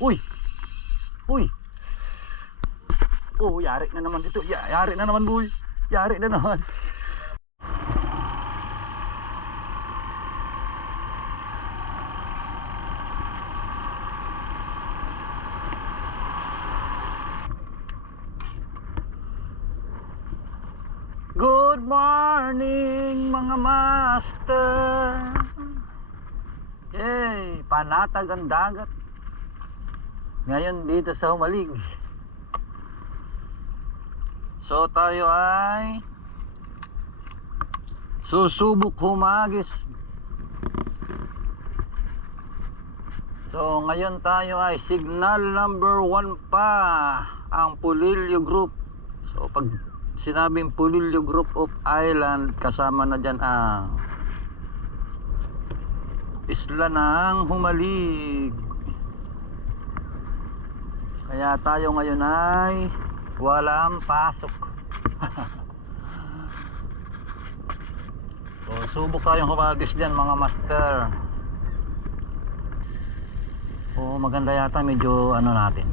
Uy! Uy! Oh, yari na naman dito. Yari na naman, boy. Yari na naman. Good morning mga master. Yay, panatag ang dagat ngayon dito sa Humalig. So tayo ay susubok humagis. So ngayon tayo ay signal number 1 pa ang Pulilio Group. So pag sinabing Pulilio Group of Island, kasama na dyan ang isla ng Humalig. Kaya tayo ngayon ay walang pasok. So, subok tayong humagis dyan mga master. So maganda yata, medyo ano natin,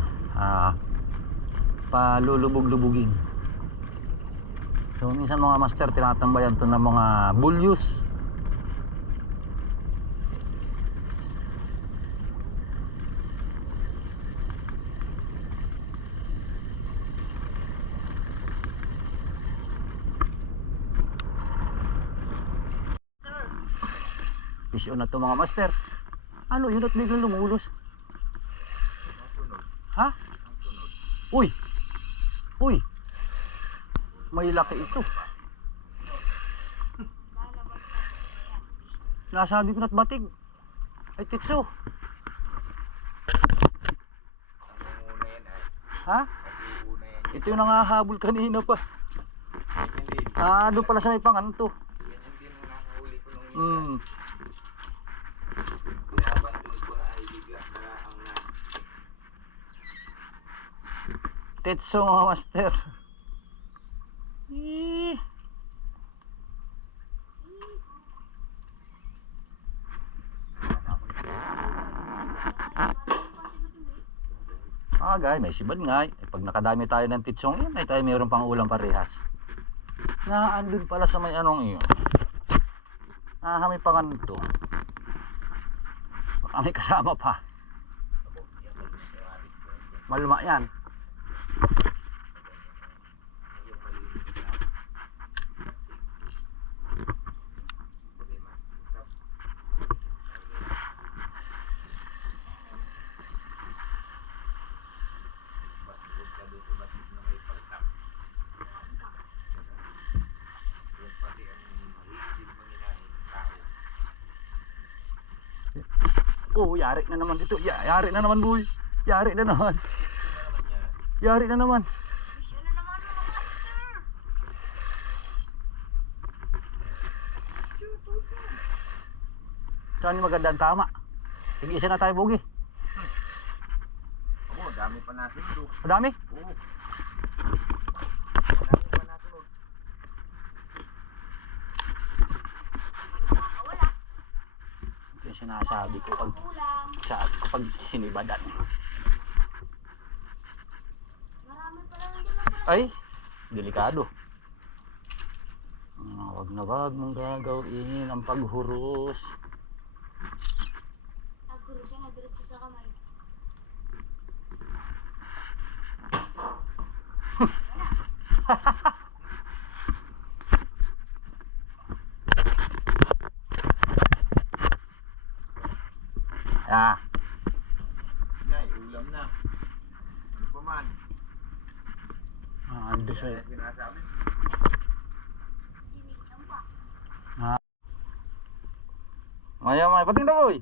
palulubog-lubugin. So minsan mga master, tinatambayan to ng mga bulyus. Fish on na to mga master. Ano yun at biglang lumulos? Ha? Uy! Uy! May laki ito. Nasabi ko na't batig. Ay titso. Ha? Ito yung nangahabol kanina pa. Doon pala sa may panganto. Tetso mga master. Gay, may sibad nga. Pag nakadami tayo ng titsong yun, ay tayo mayroon pang ulam parehas. Andun pala sa may anong iyon. May panganto. Baka may kasama pa. Maluma yan. Oh, yari na naman dito. Yari na naman, boy. Yari na naman. Yari na naman. Saan yung magandang tama? Tig-isa na tayo, Bogi. Oo, dami pa nasunod. Madami? Oo. Dami pa nasunod. Ito yung sinasabi ko kapag sinibadan. Ay, delikado. Wag na wag mong gagawin ang paghuros. Naghuros siya, nagdiretso sa kamay. Ngay, ulam na. Ano pa man? Ando siya. Sinasabi. Dinigyan pa. Ngayon, may pating daw, boy.